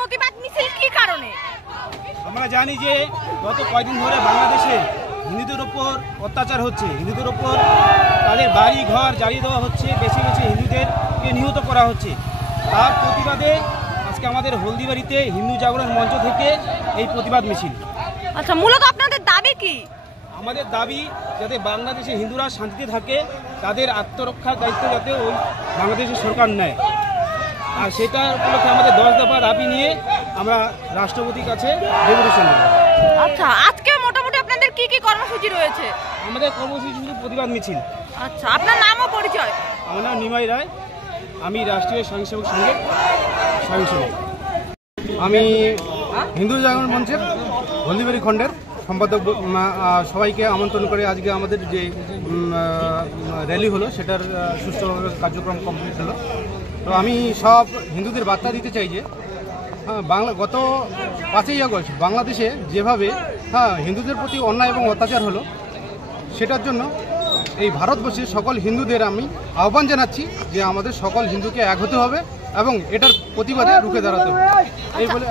প্রতিবাদ মিছিল কি কারণে? আমরা জানি যে গত কয়েকদিন ধরে বাংলাদেশে হিন্দুদের ওপর অত্যাচার হচ্ছে, হিন্দুদের ওপর তাদের বাড়ি ঘর জ্বালিয়ে দেওয়া হচ্ছে, বেছে বেছে হিন্দুদেরকে নিহত করা হচ্ছে। তার প্রতিবাদে আজকে আমাদের হলদিবাড়িতে হিন্দু জাগরণ মঞ্চ থেকে এই প্রতিবাদ মিছিল। আচ্ছা, মূলত আপনাদের দাবি কি? আমাদের দাবি যাতে বাংলাদেশে হিন্দুরা শান্তিতে থাকে, তাদের আত্মরক্ষার দায়িত্ব যাতে ওই বাংলাদেশের সরকার নেয়। আর সেটা উপলক্ষে আমাদের 10 দফা দাবি নিয়ে আমরা রাষ্ট্রপতির কাছে ডেপুটেশন দেব। আচ্ছা, আজকে মোটামুটি আপনাদের কি কি কর্মসূচি রয়েছে? আমাদের কর্মসূচি শুধু প্রতিবাদ মিছিল। আচ্ছা, আপনার নাম ও পরিচয়? আমার নাম নিমাই রায়, আমি রাষ্ট্রীয় স্বয়ংসেবক সংঘের স্বয়ংসেবক। আমি হিন্দু জাগরণ মঞ্চের হলদিবাড়ি খণ্ডের সম্পাদক। সবাইকে আমন্ত্রণ করে আজকে আমাদের যে র্যালি হলো সেটার সুষ্ঠুভাবে কার্যক্রম কমপ্লিট হলো। তো আমি সব হিন্দুদের বার্তা দিতে চাই যে গত 5ই আগস্ট বাংলাদেশে যেভাবে হিন্দুদের প্রতি অন্যায় এবং অত্যাচার হলো, সেটার জন্য এই ভারতবর্ষের সকল হিন্দুদের আমি আহ্বান জানাচ্ছি যে আমাদের সকল হিন্দুকে এক হতে হবে এবং এটার প্রতিবাদে রুখে দাঁড়াতে হবে। এই বলে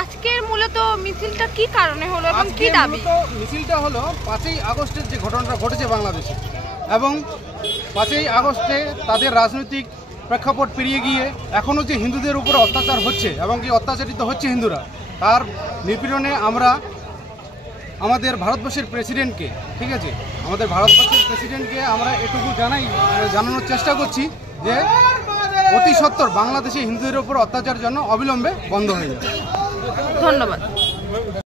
আজকের মূলত মিছিলটা কি কারণে হলো এবং কি দাবি? মিছিলটা হলো 5ই আগস্টের যে ঘটনাটা ঘটেছে বাংলাদেশে, এবং 5ই আগস্টে তাদের রাজনৈতিক প্রেক্ষাপট পেরিয়ে গিয়ে এখনও যে হিন্দুদের উপর অত্যাচার হচ্ছে এবং কি অত্যাচারিত হচ্ছে হিন্দুরা, তার নিপীড়নে আমরা আমাদের ভারতবর্ষের প্রেসিডেন্টকে, ঠিক আছে, আমাদের ভারতবর্ষের প্রেসিডেন্টকে আমরা এটুকু জানানোর চেষ্টা করছি যে অতি সত্বর বাংলাদেশে হিন্দুদের উপর অত্যাচার জন্য অবিলম্বে বন্ধ হয়ে যাবে। ধন্যবাদ।